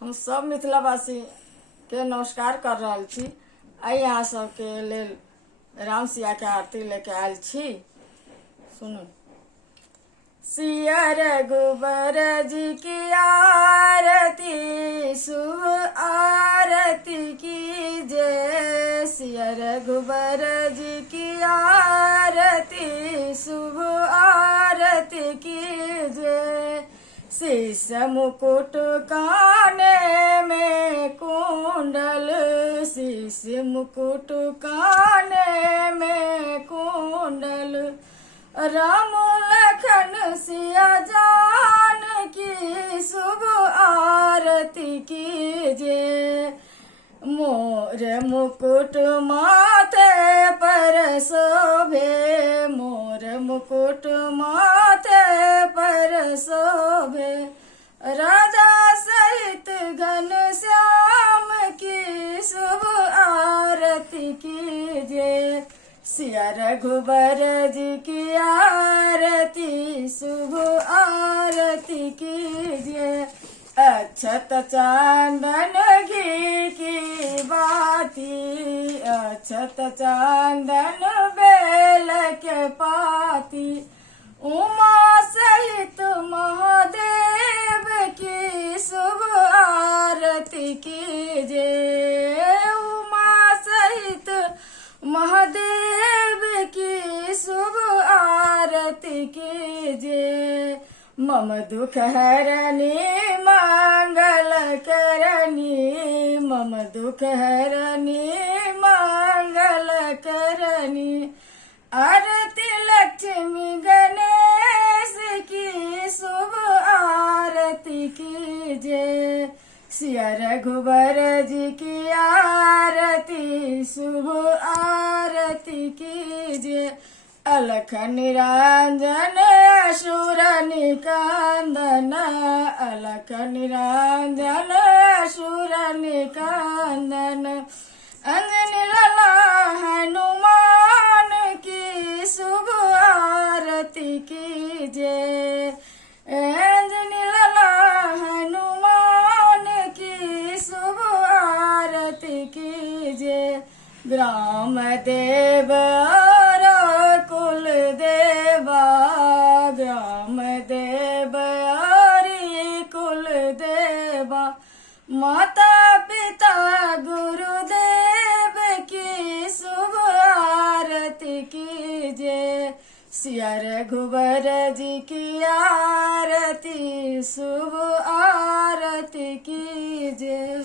हम सब मिथिलावासी के नमस्कार कर रहल छी। आई यहाँ सबके लेल राम सिया के आरती लेके आयल छी। सुनू। सिया रघुबर जी की आरती, शुभ आरती की जय। सिया रघुबर जी की आरती, शुभ आरती की जय। शीश मुकुट काने में कुंडल, शीश मुकुट काने में कुंडल। राम लखन सिया जानकी, शुभ आरती कीजिए। मोर मुकुट माथे पर शोभे, मोर मुकुट माथे पर शोभे। राजा सहित घनश्याम की, शुभ आरती कीजिए। सिया रघुबर जी की आरती, शुभ आरती कीजिए। अक्षत चंदन घी की बाती, अक्षत चंदन बेल के पाती। उमा सहित महादेव की, शुभ आरती कीजिए। उमा सहित महादेव की, शुभ आरती कीजिए। मम दुख हरणी मंगल करनी, मम दुख हरणी मंगल करनी। आरती लक्ष्मी गणेश की, शुभ आरती कीजिए। सिया रघुबर जी की आरती, शुभ आरती कीजिए। अलख निरंजन असुर निकंदन, अलख निरंजन असुर निकंदन। अंजनी लला हनुमान की, शुभ आरती कीजिए। अंजनी लला हनुमान की, शुभ आरती कीजिए। ग्राम देव कुल देवा, ग्राम देव हरि कुल देवा। माता पिता गुरुदेव की, शुभ आरती कीजिए। सिया रघुबर जी की आरती, शुभ आरती कीजिए।